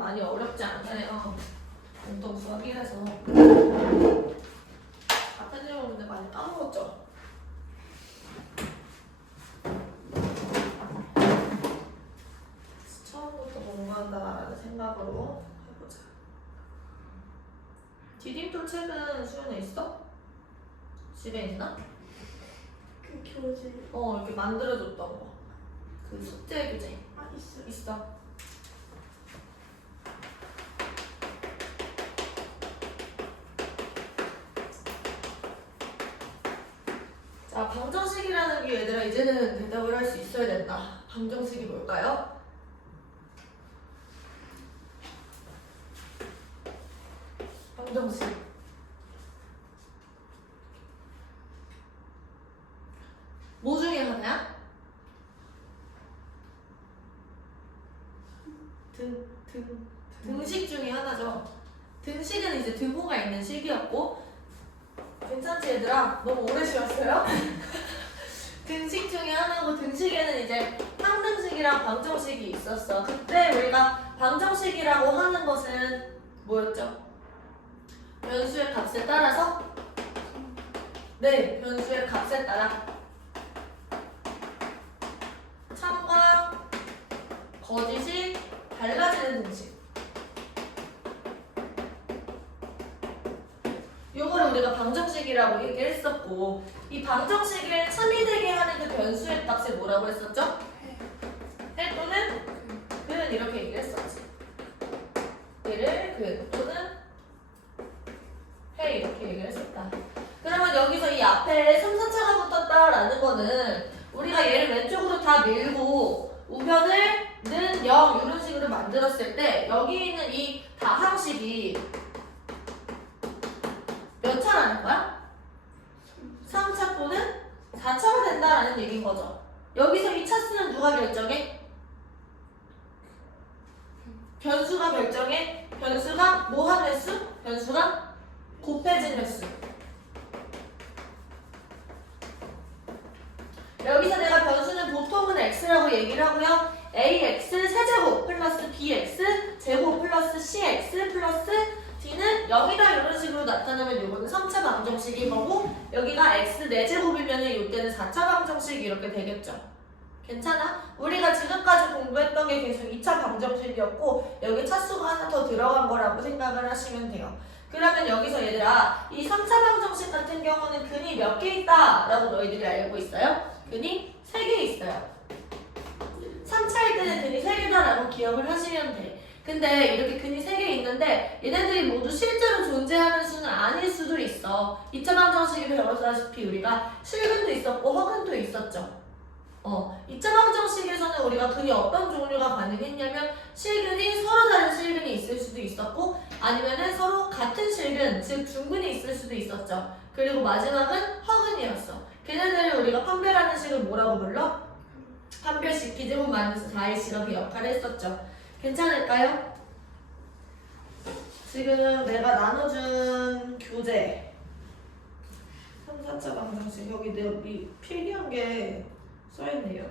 많이 어렵지 않아요. 공통 수학 1에서. 앞에 내용 근데 많이 까먹었죠? 처음부터 공부한다라는 생각으로 해보자. 디딤돌 책은 수연에 있어? 집에 있나? 그 교재. 이렇게 만들어줬던 거. 그 숙제 교재. 아, 있어. 있어. 자, 방정식이라는 게 얘들아 이제는 대답을 할 수 있어야 된다. 방정식이 뭘까요? 방정식. 뭐 중에 하나야? 등식 중에 하나죠. 등식은 이제 등호가 있는 식이었고, 괜찮지 얘들아? 너무 오래 쉬었어요? 등식 중에 하나고, 등식에는 이제 항등식이랑 방정식이 있었어. 그때 우리가 방정식이라고 하는 것은 뭐였죠? 변수의 값에 따라서? 네, 변수의 값에 따라 참과 거짓이 달라지는 등식. 요거를 우리가 방정식이라고 얘기했었고, 이 방정식을 참이 되게 하는 그 변수의 값을 뭐라고 했었죠? 해 또는 근 이렇게 얘기를 했었지. 얘를 근 또는 해 이렇게 얘기를 했었다. 그러면 여기서 이 앞에 3, 4차가 붙었다라는 거는 우리가 얘를 왼쪽으로 다 밀고 우변을 는 0 이런 식으로 만들었을 때 여기 있는 이 다항식이 몇 차라는 거야? 3차 또는 4차가 된다라는 얘기인 거죠. 여기서 이 차수는 누가 결정해? 변수가 결정해? 변수가 뭐 한 횟수? 변수가 곱해진 횟수. 여기서 내가 변수는 보통은 x라고 얘기를 하고요. ax 세제곱 플러스 bx 제곱 플러스 cx 플러스 d는 0이다 이런 식으로 나타나면 요거는 3차 방정식인 거고, 여기가 x 4제곱이면 이때는 4차 방정식이 이렇게 되겠죠. 괜찮아? 우리가 지금까지 공부했던 게 계속 2차 방정식이었고 여기 차수가 하나 더 들어간 거라고 생각을 하시면 돼요. 그러면 여기서 얘들아 이 3차 방정식 같은 경우는 근이 몇 개 있다 라고 너희들이 알고 있어요? 근이 3개 있어요. 3차일 때는 근이 3개다 라고 기억을 하시면 돼. 근데 이렇게 근이 3개 있는데 얘네들이 모두 실제로 존재하는 수는 아닐 수도 있어. 2차 방정식이 배웠다시피 우리가 실근도 있었고 허근도 있었죠. 2차 방정식에서는 우리가 근이 어떤 종류가 가능했냐면 실근이 서로 다른 실근이 있을 수도 있었고 아니면은 서로 같은 실근, 즉 중근이 있을 수도 있었죠. 그리고 마지막은 허근이었어. 걔네들을 우리가 판별하는 식을 뭐라고 불러? 판별식 B제곱 마이너스 4A씨가 그 역할을 했었죠. 괜찮을까요? 지금 내가 나눠준 교재 3, 4차 방정식 여기 내가 필기한 게 써있네요.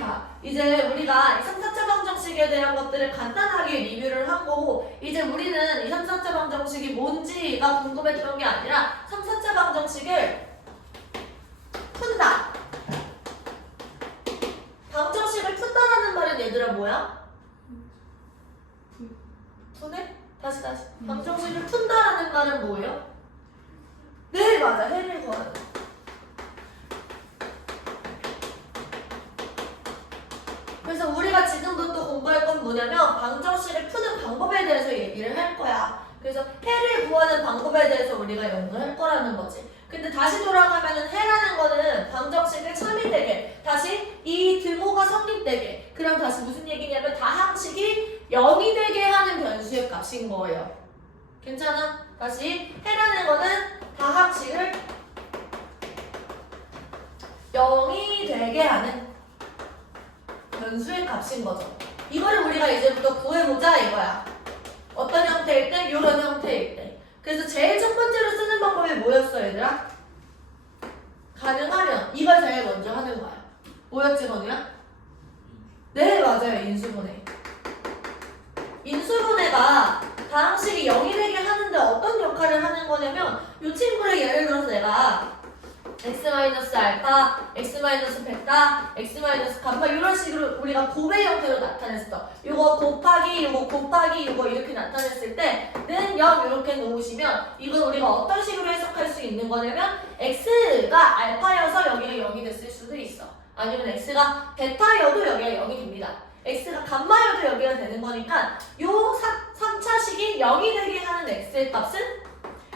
자, 이제 우리가 이 3, 4차 방정식에 대한 것들을 간단하게 리뷰를 한 거고 이제 우리는 이 3, 4차 방정식이 뭔지가 궁금했던 게 아니라 3, 4차 방정식을 푼다. 방정식을 푼다라는 말은 얘들아 뭐야? 푸네? 다시 방정식을 푼다라는 말은 뭐예요? 네 맞아, 해를 구하는 거. 그래서 우리가 지금부터 공부할 건 뭐냐면 방정식을 푸는 방법에 대해서 얘기를 할 거야. 그래서 해를 구하는 방법에 대해서 우리가 연구할 거라는 거지. 근데 다시 돌아가면은 해라는 거는 방정식을 참이되게 다시 이 등호가 성립되게, 그럼 다시 무슨 얘기냐면 다항식이 0이 되게 하는 변수의 값인 거예요. 괜찮아? 다시 해라는 거는 다항식을 0이 되게 하는 변수의 값인 거죠. 이거를 우리가 이제부터 구해보자 이거야. 어떤 형태일 때? 이런 형태일 때. 그래서 제일 첫 번째로 쓰는 방법이 뭐였어 얘들아? 가능하면 이걸 제일 먼저 하는 거야. 뭐였지 건우야? 네 맞아요, 인수분해. 다항식이 0이 되게 하는데 어떤 역할을 하는 거냐면 이 친구를 예를 들어서 내가 x-알파, x-베타, x-감마 이런 식으로 우리가 곱의 형태로 나타냈어. 요거 곱하기 요거 곱하기 요거 이렇게 나타냈을 때는 0 이렇게 놓으시면 이건 우리가 어떤 식으로 해석할 수 있는 거냐면 x가 알파여서 여기가 0이 됐을 수도 있어. 아니면 x가 베타여도 여기가 0이 됩니다. x가 감마여도 여기가 되는 거니까 요 3차식이 0이 되게 하는 x의 값은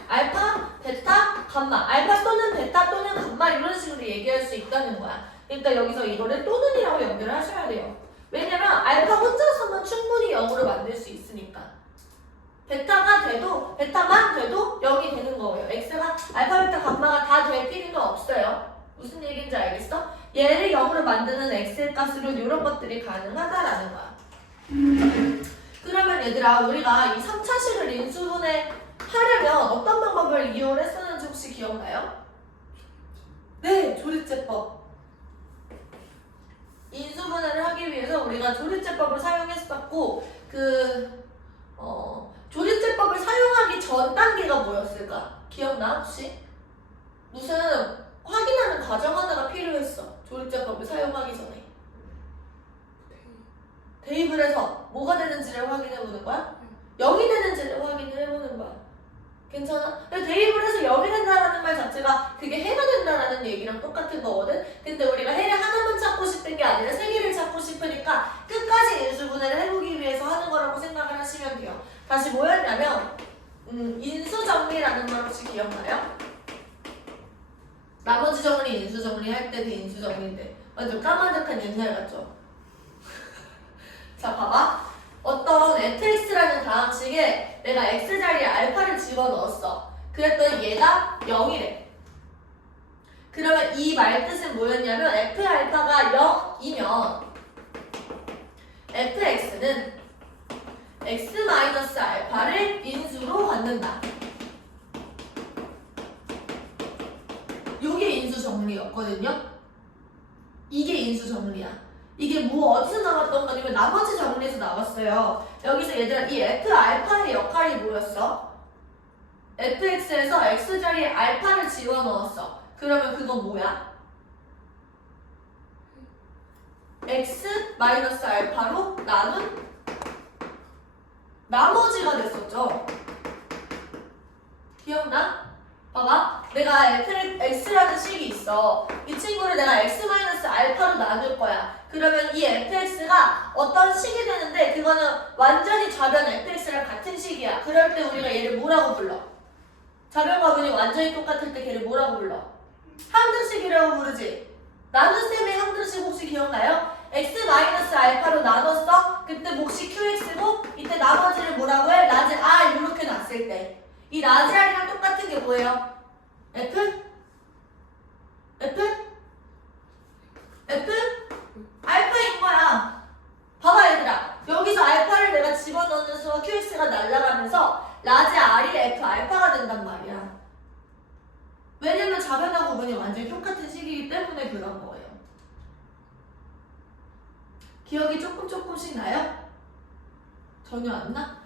알파, 베타, 감마, 알파 또는 베타 또는 감마 이런 식으로 얘기할 수 있다는 거야. 그러니까 여기서 이거를 또는이라고 연결을 하셔야 돼요. 왜냐면 알파 혼자서만 충분히 0으로 만들 수 있으니까. 베타가 돼도, 베타만 돼도 0이 되는 거예요. x가 알파, 베타, 감마가 다 될 필요는 없어요. 무슨 얘기인지 알겠어? 얘를 0으로 만드는 x의 값으로 이런 것들이 가능하다라는 거야. 그러면 얘들아 우리가 이 3차식을 인수분해 하려면 어떤 방법을 이용했었는지 혹시 기억나요? 네, 조립제법. 인수분해를 하기 위해서 우리가 조립제법을 사용했었고 조립제법을 사용하기 전 단계가 뭐였을까? 기억나 혹시? 무슨 확인하는 과정 하나가 필요했어. 조립제법을 사용하기 전에. 대입을 해서 뭐가 되는지를 확인해보는 거야? 0이 되는지를 확인을 해보는 거야. 괜찮아? 근데 대입을 해서 0이 된다라는 말 자체가 그게 해가 된다라는 얘기랑 똑같은 거거든? 근데 우리가 해를 하나만 찾고 싶은 게 아니라 세 개를 찾고 싶으니까 끝까지 인수분해를 해보기 위해서 하는 거라고 생각을 하시면 돼요. 다시 뭐였냐면 인수정리라는 말 혹시 기억나요? 나머지 정리, 인수정리 할 때 그 인수정리인데 완전 까마득한 옛날 같죠? 자 봐봐. 어떤 fx라는 다항식에 내가 x 자리에 알파를 집어넣었어. 그랬더니 얘가 0이래. 그러면 이 말뜻은 뭐였냐면 f 알파가 0이면 fx는 x 마이너스 알파를 인수로 갖는다. 요게 인수 정리였거든요. 이게 인수 정리야. 이게 뭐 어디서 나왔던 거냐면 나머지 정리에서 나왔어요. 여기서 얘들아 이 f 알파의 역할이 뭐였어? fx에서 x 자리에 알파를 집어넣었어. 그러면 그건 뭐야? x 마이너스 알파로 나눈 나머지가 됐었죠. 기억나? 봐봐. 내가 x라는 식이 있어. 이 친구를 내가 x 마이너스 알파로 나눌 거야. 그러면 이 fx가 어떤 식이 되는데 그거는 완전히 좌변 fx랑 같은 식이야. 그럴 때 우리가 얘를 뭐라고 불러? 좌변과분이 완전히 똑같을 때 걔를 뭐라고 불러? 함수식이라고 부르지. 나눗셈의 함수식 혹시 기억나요? x 마이너스 알파로 나눴어? 그때 몫이 qx고 이때 나머지를 뭐라고 해? 라지 r 이렇게 놨을 때 이 라지 r이랑 똑같은 게 뭐예요? f? 알파인 거야. 봐봐 얘들아. 여기서 알파를 내가 집어넣는 수와 qx가 날아가면서 라지 r이 f 알파가 된단 말이야. 왜냐면 좌변하고 구분이 완전히 똑같은 식이기 때문에 그런 거예요. 기억이 조금씩 나요? 전혀 안 나?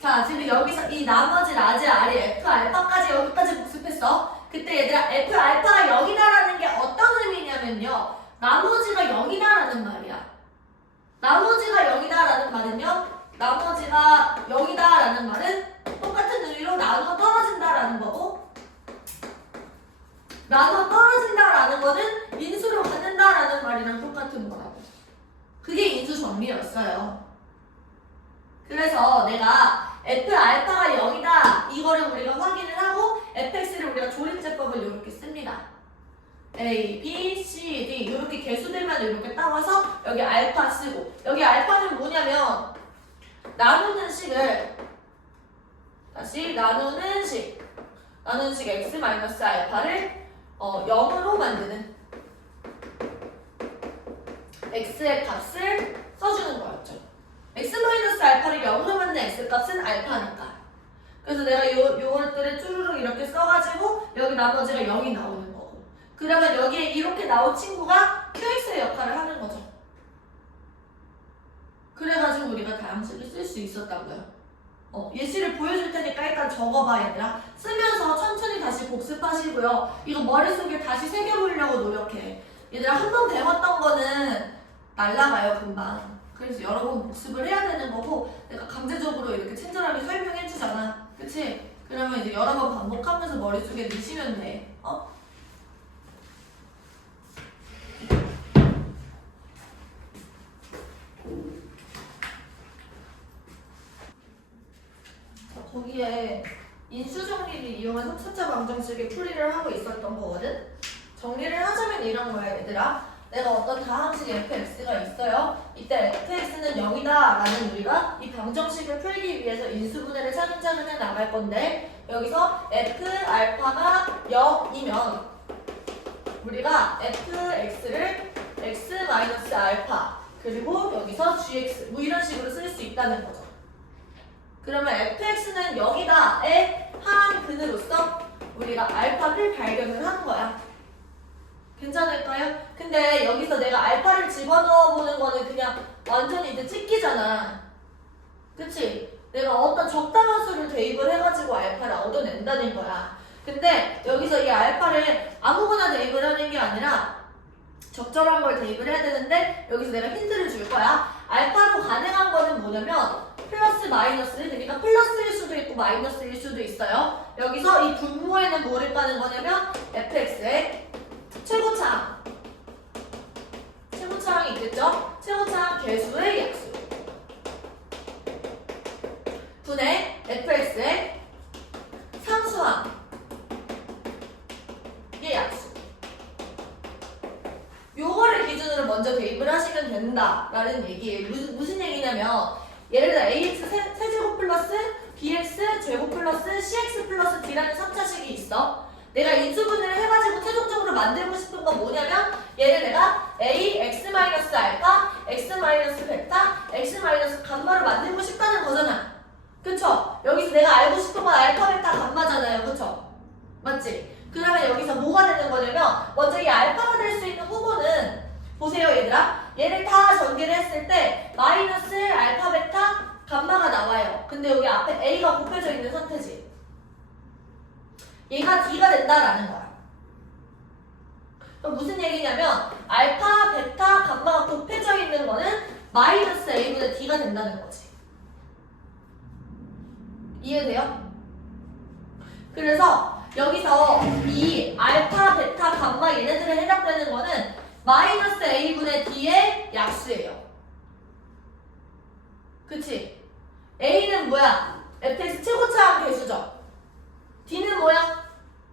자, 지금 여기서 이 나머지 라지 r이 f 알파까지 여기까지 복습했어. 그때 얘들아 f 알파가 0이다라는 게 어떤 의미냐면요. 나머지가 0이다라는 말이야. 나머지가 0이다라는 말은요. 나머지가 0이다라는 말은 똑같은 의미로 나눠 떨어진다라는 거고, 나눠 떨어진다라는 거는 인수로 갖는다라는 말이랑 똑같은 거라고. 그게 인수 정리였어요. 그래서 내가 f 알파가 0이다 이거를 우리가 확인을 하고 fx를 우리가 조립제법을 이렇게 씁니다. a, b, c, d 이렇게 개수들만 이렇게 따와서 여기 알파 쓰고, 여기 알파는 뭐냐면 나누는 식을 다시 나누는 식 x 마이너스 알파를 0으로 만드는 x의 값을 써주는 거였죠. x 마이너스 알파를 0으로 만든 x 값은 알파니까. 그래서 내가 요것들을 쭈루룩 이렇게 써가지고 여기 나머지가 0이 나오는 거고, 그러면 여기에 이렇게 나온 친구가 qx의 역할을 하는 거죠. 그래가지고 우리가 양식을 쓸 수 있었다고요. 예시를 보여줄 테니까 일단 적어봐 얘들아. 쓰면서 천천히 다시 복습하시고요. 이거 머릿속에 다시 새겨보려고 노력해. 얘들아 한 번 배웠던 거는 날라가요 금방. 그래서 여러 번 복습을 해야 되는 거고 내가 강제적으로 이렇게 친절하게 설명해 주잖아. 그치? 그러면 이제 여러 번 반복하면서 머릿속에 넣으시면 돼. 거기에 인수정리를 이용한 흡수차 방정식의 풀이를 하고 있었던 거거든? 정리를 하자면 이런 거야 얘들아. 내가 어떤 다항식 fx가 있어요. 이때 fx는 0이다 라는 우리가 이 방정식을 풀기 위해서 인수분해를 차근차근 해 나갈 건데 여기서 f 알파가 0이면 우리가 fx를 x 마이너스 알파 그리고 여기서 gx 뭐 이런 식으로 쓸 수 있다는 거죠. 그러면 fx는 0이다의 한 근으로서 우리가 알파를 발견을 하는 거야. 괜찮을까요? 근데 여기서 내가 알파를 집어넣어 보는 거는 그냥 완전히 이제 찍기잖아. 그치? 내가 어떤 적당한 수를 대입을 해가지고 알파를 얻어낸다는 거야. 근데 여기서 이 알파를 아무거나 대입을 하는 게 아니라 적절한 걸 대입을 해야 되는데 여기서 내가 힌트를 줄 거야. 알파로 가능한 거는 뭐냐면 플러스 마이너스, 그러니까 플러스일 수도 있고 마이너스일 수도 있어요. 여기서 이 분모에는 뭐를 까는 거냐면 fx의 최고차항이 있겠죠? 최고차항 개수의 약수 분의 fx의 상수항의 약수. 요거를 기준으로 먼저 대입을 하시면 된다라는 얘기예요. 무슨 얘기냐면 예를 들어 ax 세제곱 플러스 bx 제곱 플러스 cx 플러스 d라는 3차식이 있어. 내가 인수분해를 해가지고 최종적으로 만들고 싶은 건 뭐냐면 얘를 내가 a, x 마이너스 알파, x 마이너스 베타, x 마이너스 감마로 만들고 싶다는 거잖아. 그쵸? 여기서 내가 알고 싶은 건 알파, 베타, 감마잖아요. 그쵸? 맞지? 그러면 여기서 뭐가 되는 거냐면 먼저 이 알파가 될 수 있는 후보는 보세요 얘들아. 얘를 다 전개를 했을 때 마이너스 알파, 베타, 감마가 나와요. 근데 여기 앞에 a가 곱해져 있는 상태지. 얘가 d가 된다라는 거야. 그럼 무슨 얘기냐면 알파, 베타, 감마가 곱해져 있는 거는 마이너스 a분의 d가 된다는 거지. 이해돼요? 그래서 여기서 이 알파, 베타, 감마 얘네들에 해당되는 거는 마이너스 a분의 d의 약수예요. 그치? a는 뭐야? fx 최고차항 개수죠. d는 뭐야?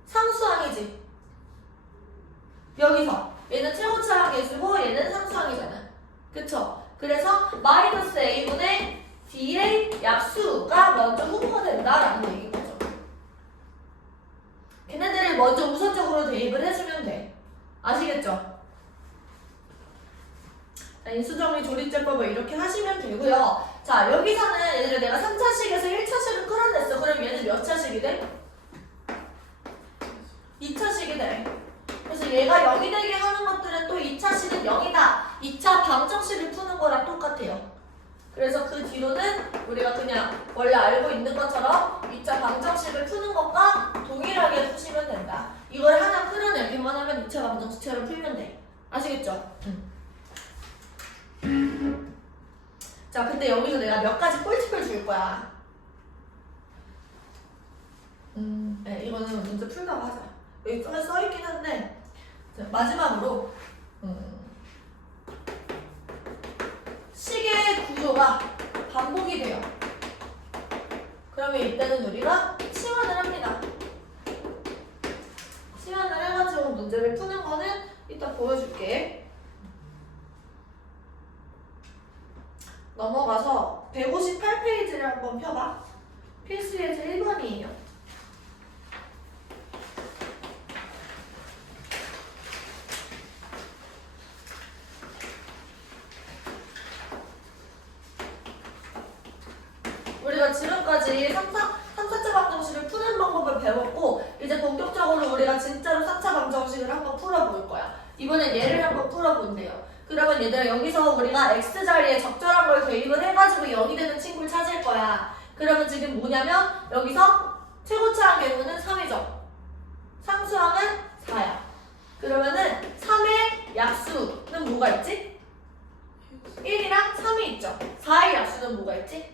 상수항이지. 여기서 얘는 최고차항 개수고 얘는 상수항이잖아. 그쵸? 그래서 마이너스 a분의 d의 약수가 먼저 후보가 된다라는 얘기인 거죠. 걔네들을 먼저 우선적으로 대입을 해주면 돼. 아시겠죠? 인수정리 조립제법을 이렇게 하시면 되고요. 자, 여기서는 얘들아 내가 3차식에서 1차식을 끌어냈어. 그럼 얘는 몇 차식이 돼? 2차식이 돼. 그래서 얘가 0이 되게 하는 것들은 또 2차식은 0이다. 2차 방정식을 푸는 거랑 똑같아요. 그래서 그 뒤로는 우리가 그냥 원래 알고 있는 것처럼 2차 방정식을 푸는 것과 동일하게 푸시면 된다. 이걸 하나 끌어내기만 하면 2차 방정식처럼 풀면 돼. 아시겠죠? 자, 근데 여기서 내가 몇 가지 꿀팁을 줄 거야. 네, 이거는 문제 풀다가 하자. 여기 써있긴 한데 자, 마지막으로 식의 구조가 반복이 돼요. 그러면 이때는 우리가 치환을 합니다. 치환을 해가지고 문제를 푸는 거는 이따 보여줄게. 넘어가서 158페이지를 한번 펴봐. 필수 예제 1번이에요. 우리가 지금까지 3차차 방정식을 푸는 방법을 배웠고 이제 본격적으로 우리가 진짜로 4차 방정식을 한번 풀어볼 거야. 이번엔 얘를 한번 풀어본대요. 그러면 얘들아 여기서 우리가 x 자리에 적절한 걸 대입을 해가지고 0이 되는 친구를 찾을 거야. 그러면 지금 뭐냐면 여기서 최고차항 개수는 3이죠. 상수항은 4야. 그러면은 3의 약수는 뭐가 있지? 1이랑 3이 있죠. 4의 약수는 뭐가 있지?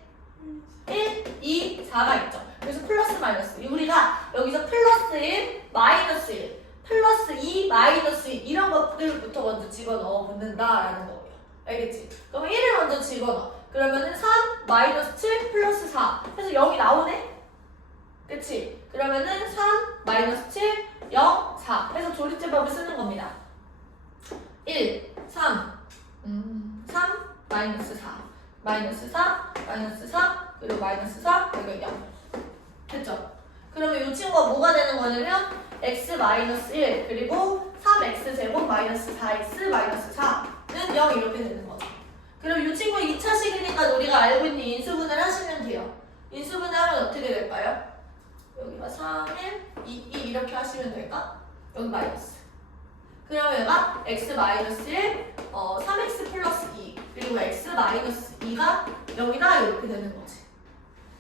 1, 2, 4가 있죠. 그래서 플러스 마이너스. 우리가 여기서 플러스 1, 마이너스 1, 플러스 2, 마이너스 2 이런 것들부터 먼저 집어넣어 붙는다라는 거예요. 알겠지? 그럼 1을 먼저 집어넣어. 그러면은 3, 마이너스 7, 플러스 4. 그래서 0이 나오네? 그치? 그러면은 3, 마이너스 7, 0, 4. 해서 조립제법을 쓰는 겁니다. 1, 3, 3, 마이너스 4, 마이너스 4, 마이너스 4, 그리고 마이너스 4, 여기 0. 됐죠? 그러면 이 친구가 뭐가 되는 거냐면 x 마이너스 1 그리고 3x 제곱 마이너스 4x 마이너스 4는 0 이렇게 되는 거죠. 그럼 이 친구 2차식이니까 우리가 알고 있는 인수분해를 하시면 돼요. 인수분해 하면 어떻게 될까요? 여기가 3, 1, 2, 2 이렇게 하시면 될까? 여기 마이너스. 그러면 얘가 x 마이너스 1, 3x 플러스 2 그리고 x 마이너스 2가 0이다 이렇게 되는 거지.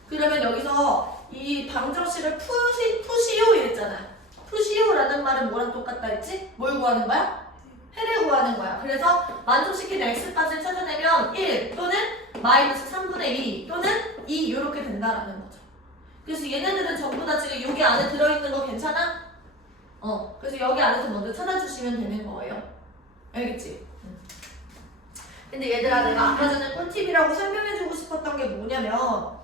그러면 여기서 이 방정식을 푸시오 이랬잖아. 푸시오라는 말은 뭐랑 똑같다 했지? 뭘 구하는 거야? 해를 구하는 거야. 그래서 만족시키는 x값을 찾아내면 1 또는 마이너스 3분의 2 또는 2 이렇게 된다라는 거죠. 그래서 얘네들은 전부 다 지금 여기 안에 들어있는 거 괜찮아? 그래서 여기 안에서 먼저 찾아주시면 되는 거예요. 알겠지? 근데 얘들아 내가 아까 전에 꿀팁이라고 설명해주고 싶었던 게 뭐냐면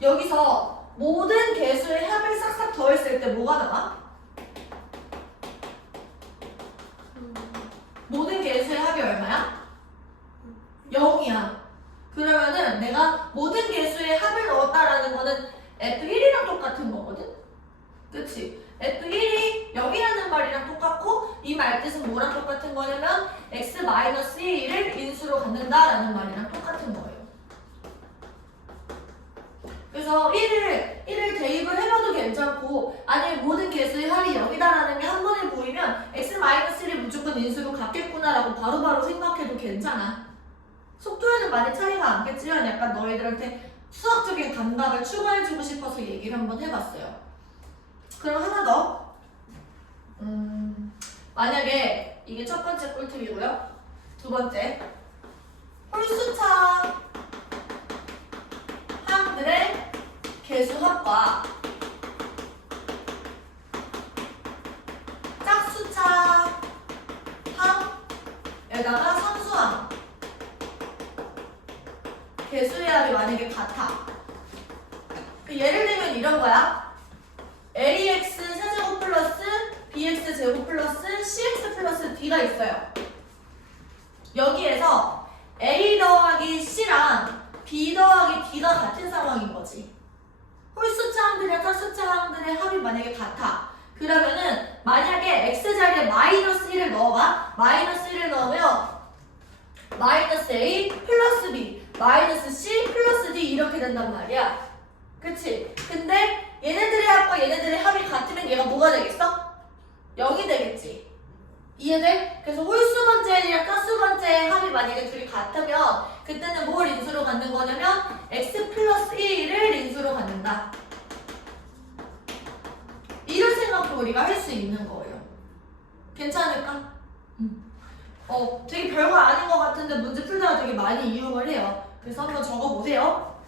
여기서 모든 개수의 합을 싹싹 더했을 때 뭐가 나와? 모든 개수의 합이 얼마야? 0이야. 그러면은 내가 모든 개수의 합을 넣었다라는 거는 F1이랑 똑같은 거거든? 그치? F1이 0이라는 말이랑 똑같고 이 말뜻은 뭐랑 똑같은 거냐면 x-1을 인수로 갖는다라는 말이랑 똑같은 거예요. 그래서 1을 대입을 해봐도 괜찮고 아니면 모든 개수의 합이 0이다라는 게 한 번에 보이면 x-1이 무조건 인수로 갖겠구나라고 바로바로 생각해도 괜찮아. 속도에는 많이 차이가 않겠지만 약간 너희들한테 수학적인 감각을 추가해주고 싶어서 얘기를 한번 해봤어요. 그럼 하나 더. 만약에 이게 첫 번째 꿀팁이고요. 두 번째. 홀수차 항들의 개수합과 짝수차 항에다가 상수항 개수의 합이 만약에 같아. 예를 들면 이런 거야. ax 세제곱 플러스 bx 제곱 플러스 cx 플러스 d가 있어요. 여기에서 a 더하기 c랑 b 더하기 d가 같은 상황인 거지. 홀수차 항들이랑 짝수차 항들의 합이 만약에 같아. 그러면은 만약에 x 자리에 마이너스 1을 넣어봐. 마이너스 1을 넣으면 마이너스 a 플러스 b 마이너스 c 플러스 d 이렇게 된단 말이야. 그치? 근데 얘네들의 합과 얘네들의 합이 같으면 얘가 뭐가 되겠어? 0이 되겠지. 이해돼? 그래서 홀수 번째랑 짝수 번째의 합이 만약에 둘이 같으면 그때는 뭘 인수로 갖는 거냐면 x 플러스 1을 인수로 갖는다. 이런 생각도 우리가 할 수 있는 거예요. 괜찮을까? 되게 별거 아닌 것 같은데 문제 풀다가 되게 많이 이용을 해요. 그래서 한번 적어보세요.